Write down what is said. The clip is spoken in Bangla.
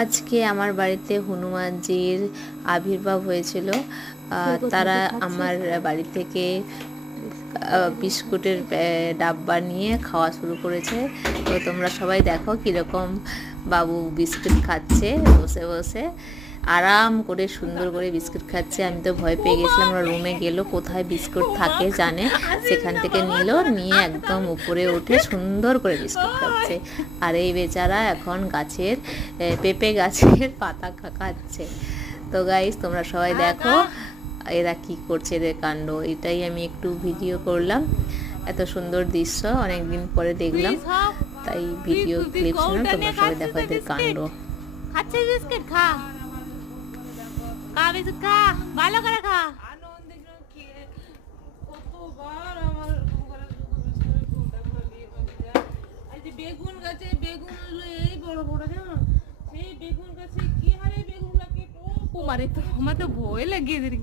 আজকে আমার বাড়িতে হনুমানজির আবির্ভাব হয়েছিল। তারা আমার বাড়ি থেকে বিস্কুটের ডাব্বা নিয়ে খাওয়া শুরু করেছে। তো তোমরা সবাই দেখো কীরকম বাবু বিস্কুট খাচ্ছে বসে বসে, আরাম করে সুন্দর করে বিস্কুট খাচ্ছে। আমি তো ভয় পেয়ে গেছিলাম, আমরা রুমে গেল কোথায় বিস্কুট থাকে জানে, সেখান থেকে নিয়ে একদম উপরে উঠে সুন্দর করে বিস্কুট খাচ্ছে। আর এই বেচারা এখন গাছের পেঁপে গাছের পাতা খাচ্ছে। তো গাইস তোমরা সবাই দেখো এরা কি করছে, এদের কাণ্ড। এটাই আমি একটু ভিডিও করলাম, এত সুন্দর দৃশ্য অনেকদিন পরে দেখলাম, তাই ভিডিও ক্লিপ শুনে তোমরা সবাই দেখো এদের কাণ্ড। খাচ্ছে বিস্কিট, খা খা বিস্কিট খা, ভালো করে খা। বেগুন গাছে বেগুন হলো এই বড় বড়, জানো সেই বেগুন গাছে কি হারে বেগুন লাগে, ও মারে তো আমার তো ভয় লাগিয়ে দিল।